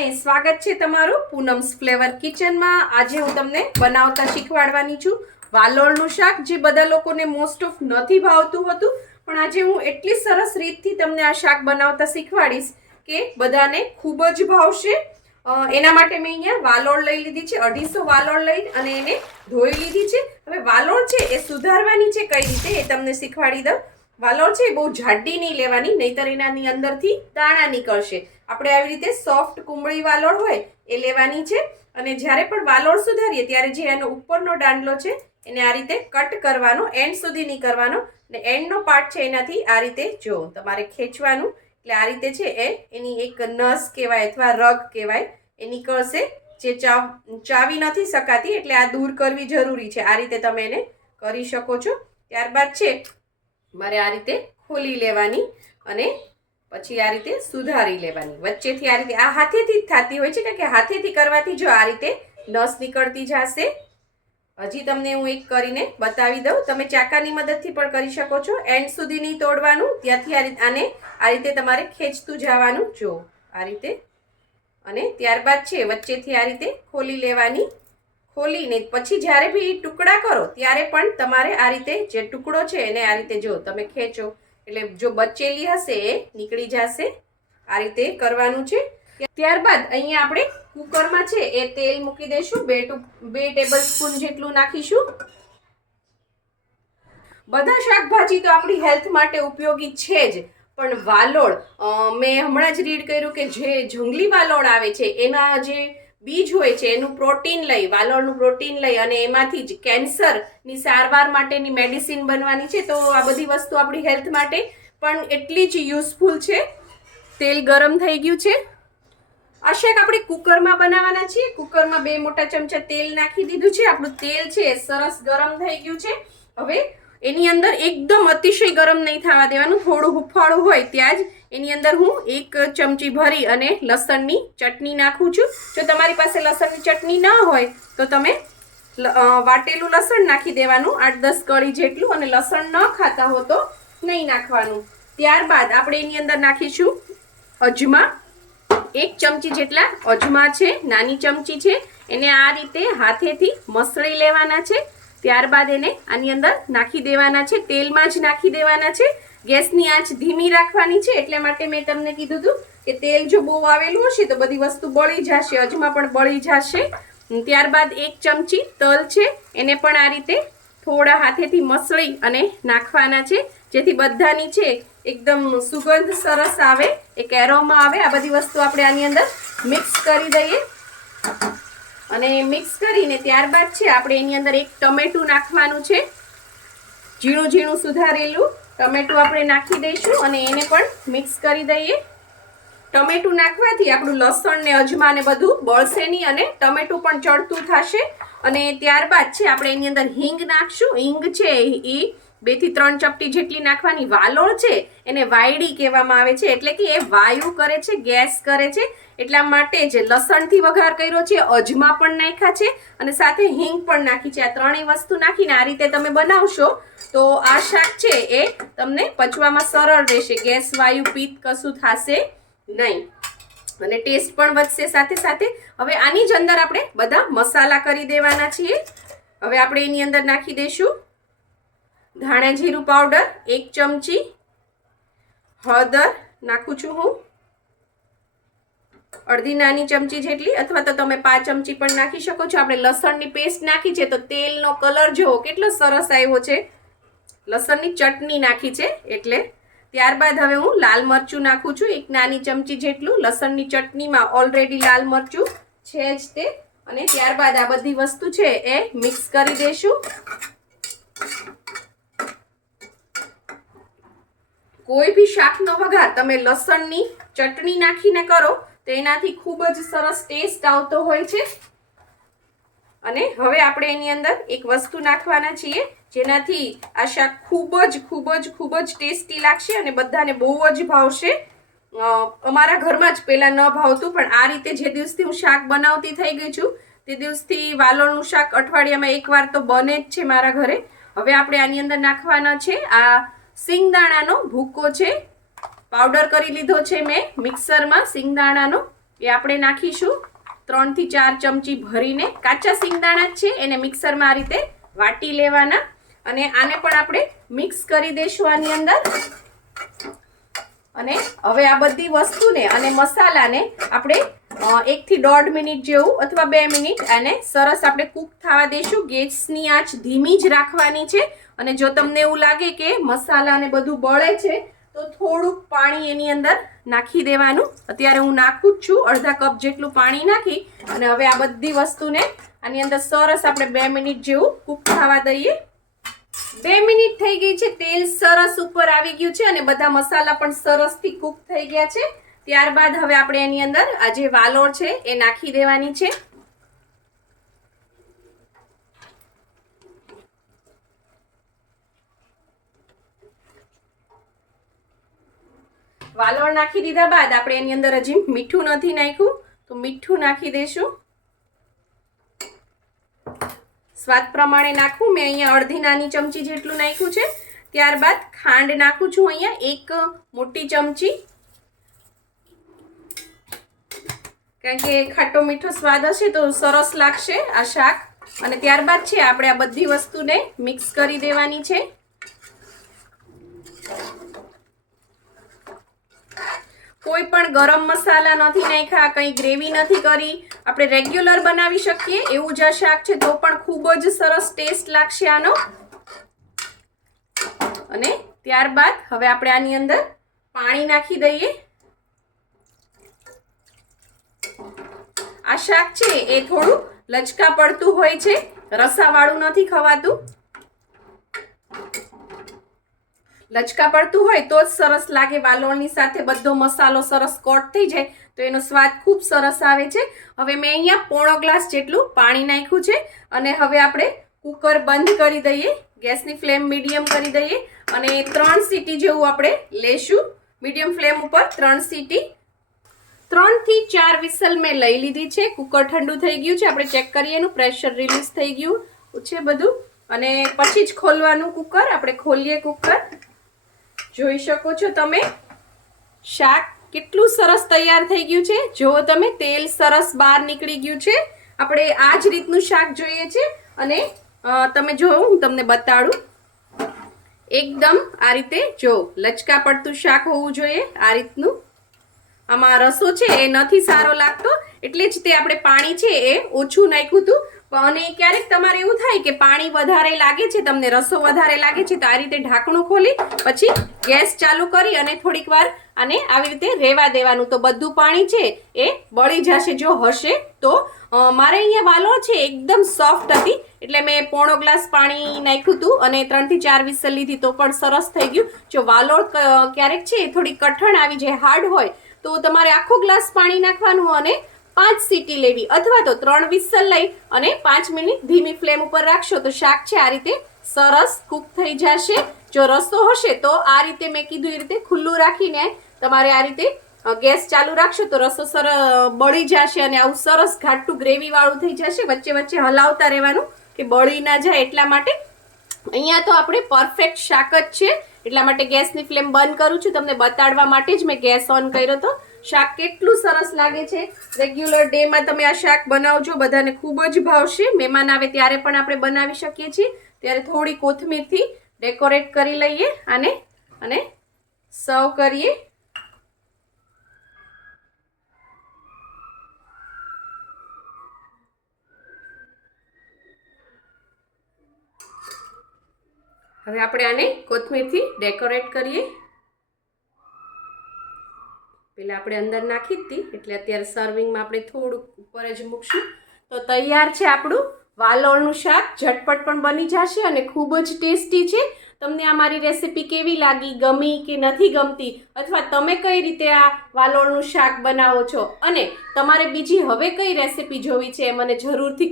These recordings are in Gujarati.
અને સ્વાગત છે તમારું પૂનમ્સ ફ્લેવર કિચનમાં। આજે હું તમને બનાવતા શીખવાડવાની છું વાલોળનું શાક, જે બધા લોકોને મોસ્ટ ઓફ નથી ભાવતું હતું, પણ આજે હું એટલી સરસ રીતથી તમને આ શાક બનાવતા શીખવાડીશ કે બધાને ખૂબ જ ભાવશે। એના માટે મેં અહીંયા વાલોળ લઈ લીધી છે, 250 વાલોળ લઈ અને એને ધોઈ લીધી છે। હવે વાલોળ છે એ સુધારવાની છે કઈ રીતે એ તમને શીખવાડી દઉં। વાલોળ છે બહુ જાડી નહીં લેવાની, નહીતર એનાની અંદરથી દાણા નીકળશે। આપણે આવી રીતે સોફ્ટ કુમળી વાલોળ હોય એ લેવાની છે। અને જ્યારે પણ વાલોળ સુધારીએ ત્યારે જે એનો ઉપરનો દાંડલો છે એને આ રીતે કટ કરવાનો, એન્ડ સુધી નહીં કરવાનો, અને એન્ડનો પાર્ટ છે એનાથી આ રીતે જો તમારે ખેંચવાનું, એટલે આ રીતે છે એ એની એક નસ કહેવાય અથવા રગ કહેવાય એ નીકળશે, જે ચાવી નથી શકાતી, એટલે આ દૂર કરવી જરૂરી છે। આ રીતે તમે એને કરી શકો છો। ત્યારબાદ છે મારે આ રીતે ખોલી લેવાની અને પછી આ રીતે સુધારી લેવાની, વચ્ચેથી આ રીતે, આ હાથેથી જ થતી હોય છે, કે હાથેથી કરવાથી જો આ રીતે નસ નીકળતી જશે। હજી તમને હું એક કરીને બતાવી દઉં, તમે ચાકાની મદદથી પણ કરી શકો છો। એન્ડ સુધી નહીં તોડવાનું, ત્યાંથી આ રીતે આને આ રીતે તમારે ખેંચતું જવાનું, જો આ રીતે, અને ત્યારબાદ છે વચ્ચેથી આ રીતે ખોલી લેવાની। ખોલીને પછી જ્યારે બી ટુકડા કરો ત્યારે પણ તમારે આ રીતે જે ટુકડો છે એને આ રીતે જો તમે ખેંચો એટલે જો બચેલી હશે એ નીકળી જશે। આ રીતે કરવાનું છે। ત્યારબાદ અહીંયા આપણે કુકરમાં છે એ તેલ મૂકી દઈશું, 2 ટેબલ સ્પૂન જેટલું નાખીશું। બધા શાકભાજી તો આપણી હેલ્થ માટે ઉપયોગી છે જ, પણ વાલોળ મેં હમણાં જ રીડ કર્યું કે જે જંગલી વાલોળ આવે છે એના જે બીજ હોય છે એનું પ્રોટીન લઈ, વાલોળનું પ્રોટીન લઈ અને એમાંથી જ કેન્સરની સારવાર માટેની મેડિસિન બનવાની છે। તો આ બધી વસ્તુ આપણી હેલ્થ માટે પણ એટલી જ યુઝફુલ છે। તેલ ગરમ થઈ ગયું છે। આ શાક આપણે કુકરમાં બનાવવાના છીએ। કુકરમાં 2 મોટા ચમચા તેલ નાખી દીધું છે। આપણું તેલ છે સરસ ગરમ થઈ ગયું છે। હવે એની અંદર એકદમ અતિશય ગરમ નહીં થવા દેવાનું, થોડું હુફાળું હોય ત્યાં જ એની અંદર હું 1 ચમચી ભરી અને લસણની ચટણી નાખું છું। જો તમારી પાસે લસણની ચટણી ના હોય તો તમે વાટેલું લસણ નાખી દેવાનું, 8-10 કળી જેટલું, અને લસણ ન ખાતા હો તો નહીં નાખવાનું। ત્યારબાદ આપણે એની અંદર નાખીશું અજમા, 1 ચમચી જેટલા અજમા છે, નાની ચમચી છે, એને આ રીતે હાથેથી મસળી લેવાના છે। ત્યારબાદ એને આની અંદર નાખી દેવાના છે, તેલમાં જ નાખી દેવાના છે। ગેસની આંચ ધીમી રાખવાની છે, એટલે માટે મેં તમને કીધું હતું કે તેલ જો બહુ આવેલું હશે તો બધી વસ્તુ બળી જશે, અજમા પણ બળી જશે। ત્યારબાદ 1 ચમચી તલ છે, એને પણ આ રીતે થોડા હાથેથી મસળી અને નાખવાના છે, જેથી બધાની છે એકદમ સુગંધ સરસ આવે, એક એરોમા આવે। આ બધી વસ્તુ આપણે આની અંદર મિક્સ કરી દઈએ અને મિક્સ કરીને ત્યારબાદ છે આપણે એની અંદર 1 ટમેટું નાખવાનું છે, ઝીણું ઝીણું સુધારેલું ટમેટું આપણે નાખી દઈશું અને એને પણ મિક્સ કરી દઈએ। ટમેટું નાખવાથી આપણું લસણ ને અજમા ને બધું બળશે નહીં અને ટમેટું પણ ચડતું થશે। અને ત્યારબાદ છે આપણે એની અંદર હિંગ નાખશું। હિંગ છે એ 2 થી 3 ચપટી જેટલી નાખવાની। વાલોળ છે એને વાયડી કહેવામાં આવે છે, એટલે કે એ વાયુ કરે છે, ગેસ કરે છે, એટલા માટે જ લસણથી વઘાર કર્યો છે, અજમા પણ નાખ્યા છે અને સાથે હિંગ પણ નાખી છે। આ ત્રણેય વસ્તુ નાખીને આ રીતે તમે બનાવશો તો આ શાક છે એ તમને પચવામાં સરળ રહેશે, ગેસ વાયુ પિત્ત કશું થશે નહીં અને ટેસ્ટ પણ વધશે સાથે સાથે। હવે આની જ અંદર આપણે બધા મસાલા કરી દેવાના છીએ। હવે આપણે એની અંદર નાખી દઈશું ધાણા જીરું પાવડર 1 ચમચી, હળદર નાખું છું હું અડધી નાની ચમચી જેટલી, અથવા તો તમે 5 ચમચી પણ નાખી શકો છો। આપણે લસણની પેસ્ટ નાખી છે તો તેલનો કલર જુઓ કેટલો સરસ આવ્યો છે, લસણની ચટણી નાખી છે એટલે। ત્યારબાદ હવે હું લાલ મરચું નાખું છું 1 નાની ચમચી જેટલું, લસણની ચટણીમાં ઓલરેડી લાલ મરચું છે જ તે। અને ત્યારબાદ આ બધી વસ્તુ છે એ મિક્સ કરી દઈશું। કોઈ બી શાકનો વઘાર તમે લસણની ચટણી નાખીને કરો તો એનાથી ખૂબ જ સરસ ટેસ્ટ આવતો હોય છે। અને હવે આપણે એની અંદર એક વસ્તુ નાખવાના છીએ જેનાથી આ શાક ખૂબ જ ટેસ્ટી લાગશે અને બધાને બહુ જ ભાવશે। અમારા ઘરમાં જ પહેલાં ન ભાવતું, પણ આ રીતે જે દિવસથી હું શાક બનાવતી થઈ ગઈ છું તે દિવસથી વાલોળનું શાક અઠવાડિયામાં 1 વાર તો બને જ છે મારા ઘરે। હવે આપણે આની અંદર નાખવાના છે આ સિંગદાણાનો ભૂકો છે, પાવડર કરી લીધો છે મેં મિક્સરમાં સિંગદાણાનો, એ આપણે નાખીશું 3 થી 4 ચમચી ભરીને. કાચા સિંગદાણા જ છે, એને મિક્સરમાં આ રીતે વાટી લેવાના અને આને પણ આપણે મિક્સ કરી દઈશું આની અંદર. અને હવે આ બધી વસ્તુને અને મસાલાને આપણે 1 થી 1.5 મિનિટ જેવું અથવા 2 મિનિટ આને સરસ આપણે કૂક થવા દઈશું. ગેસની આંચ ધીમી જ રાખવાની છે. અને જો તમને એવું લાગે કે મસાલા ને બધું બળે છે તો થોડુંક પાણી એની અંદર નાખી દેવાનું. અત્યારે હું નાખું જ છું, અડધા કપ જેટલું પાણી નાખી અને હવે આ બધી વસ્તુને આની અંદર સરસ આપણે 2 મિનિટ જેવું કૂક થવા દઈએ. 2 મિનિટ થઈ ગઈ છે, તેલ સરસ ઉપર આવી ગયું છે અને બધા મસાલા પણ સરસથી કૂક થઈ ગયા છે. ત્યારબાદ હવે આપણે એની અંદર આ જે વાલોળ છે એ નાખી દેવાની છે. વાલોળ નાખી દીધા બાદ આપણે એની અંદર હજી મીઠું નથી નાખ્યું તો મીઠું નાખી દઈશું. સ્વાદ પ્રમાણે નાખું. મેં અહીંયા અડધી નાની ચમચી જેટલું નાખ્યું છે. ત્યારબાદ ખાંડ નાખું છું અહીંયા 1 મોટી ચમચી, કારણ કે ખાટો મીઠો સ્વાદ હશે તો સરસ લાગશે આ શાક. અને ત્યારબાદ છે આપણે આ બધી વસ્તુને મિક્સ કરી દેવાની છે. કોઈ પણ ગરમ મસાલા નથી નાખ્યા, કંઈ ગ્રેવી નથી કરી. આપણે રેગ્યુલર બનાવી શકીએ એવું જ આ શાક છે તો પણ ખૂબ જ સરસ ટેસ્ટ લાગશે આનો. અને ત્યારબાદ હવે આપણે આની અંદર પાણી નાખી દઈએ. આ શાક છે એ થોડું લચકા પડતું હોય છે, રસાવાળું નથી ખવાતું. લચકા પડતું હોય તો જ સરસ લાગે. વાલોળની સાથે બધો મસાલો સરસ કોટ થઈ જાય તો એનો સ્વાદ ખૂબ સરસ આવે છે. હવે મેં અહીંયા પોણો ગ્લાસ જેટલું પાણી નાખ્યું છે અને હવે આપણે કુકર બંધ કરી દઈએ. ગેસની ફ્લેમ મીડિયમ કરી દઈએ અને 3 સીટી જેવું આપણે લેશું. મીડિયમ ફ્લેમ ઉપર 3 સીટી. 3 થી 4 વિસલ મેં લઈ લીધી છે. કુકર ઠંડુ થઈ ગયું છે, આપણે ચેક કરીએ એનું પ્રેશર રિલીઝ થઈ ગયું છે બધું. અને પછી જ ખોલવાનું કુકર. આપણે ખોલીએ કુકર. જોઈ શકો છો તમે શાક કેટલું સરસ તૈયાર થઈ ગયું છે. જો તમે તેલ સરસ બહાર નીકળી ગયું છે. આપણે આ જ રીતનું શાક જોઈએ છે અને તમે જો હું તમને બતાડું. એકદમ આ રીતે જો લચકા પડતું શાક હોવું જોઈએ આ રીતનું. આમાં રસો છે એ નથી સારો લાગતો એટલે જ તે આપણે પાણી છે એ ઓછું નાખ્યું હતું. અને ક્યારેક તમારે એવું થાય કે પાણી વધારે લાગે છે, તમને રસો વધારે લાગે છે તો આ રીતે ઢાંકણું ખોલી પછી ગેસ ચાલુ કરી અને થોડીક વાર આને આવી રીતે રહેવા દેવાનું તો બધું પાણી છે એ બળી જશે. જો હશે તો મારે અહીંયા વાલોળ છે એકદમ સોફ્ટ હતી એટલે મેં પોણો ગ્લાસ પાણી નાખ્યું હતું અને 3 થી 4 વિસલ લીધી તો પણ સરસ થઈ ગયું. જો વાલોળ ક્યારેક છે થોડી કઠણ આવી જાય, હાર્ડ હોય તો તમારે આખો ગ્લાસ પાણી નાખવાનું અને 5 સીટી લેવી અથવા તો 3 વિસલ લઈ અને 5 મિનિટ ધીમી ફ્લેમ ઉપર રાખશો તો શાક છે આ રીતે સરસ કૂક થઈ જશે. જો રસો હશે તો આ રીતે મેં કીધું એ રીતે ખુલ્લું રાખીને તમારે આ રીતે ગેસ ચાલુ રાખશો તો રસો બળી જશે અને આવું સરસ ઘાટું ગ્રેવી વાળું થઈ જશે. વચ્ચે વચ્ચે હલાવતા રહેવાનું કે બળી ના જાય એટલા માટે. અહીંયા તો આપણે પરફેક્ટ શાક જ છે એટલા માટે ગેસની ફ્લેમ બંધ કરું છું. તમને બતાડવા માટે જ મેં ગેસ ઓન કર્યો હતો. શાક કેટલું સરસ લાગે છે. રેગ્યુલર ડેમાં તમે આ શાક બનાવજો, બધાને ખૂબ જ ભાવશે. મહેમાન આવે ત્યારે પણ આપણે બનાવી શકીએ છીએ. ત્યારે થોડી કોથમીરથી ડેકોરેટ કરી લઈએ આને અને સર્વ કરીએ. હવે આપણે આને કોથમીરથી ડેકોરેટ કરીએ. પેલા આપણે અંદર નાખી જ હતી એટલે અત્યારે સર્વિંગમાં આપણે થોડુંક ઉપર જ મૂકશું તો તૈયાર છે આપણું વાલોળનું શાક. ઝટપટ પણ બની જશે અને ખૂબ જ ટેસ્ટી છે. તમને આ મારી રેસીપી કેવી લાગી, ગમી કે નથી ગમતી, અથવા તમે કઈ રીતે આ વાલોળનું શાક બનાવો છો અને તમારે બીજી હવે કઈ રેસીપી જોવી છે એ મને જરૂરથી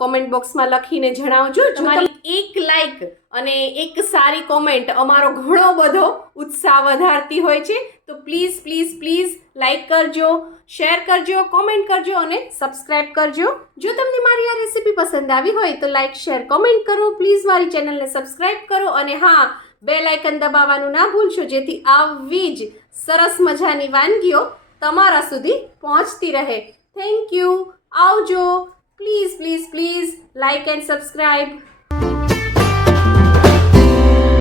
કોમેન્ટ બોક્સમાં લખીને જણાવજો. તમારી એક લાઈક અને એક સારી કોમેન્ટ અમારો ઘણો બધો ઉત્સાહ વધારતી હોય છે તો પ્લીઝ પ્લીઝ પ્લીઝ લાઈક કરજો, શેર કરજો, કોમેન્ટ કરજો અને સબસ્ક્રાઇબ કરજો. જો તમને મારી આ રેસીપી પસંદ આવી હોય તો લાઈક, શેર, કોમેન્ટ કરો. પ્લીઝ મારી ચેનલને સબસ્ક્રાઇબ કરો અને હા, બેલ આઇકન દબાવવાનું ના ભૂલશો જેથી આવી જ સરસ મજાની વાનગીઓ તમારા સુધી પહોંચતી રહે. Thank you. આવજો. Please please please like and subscribe.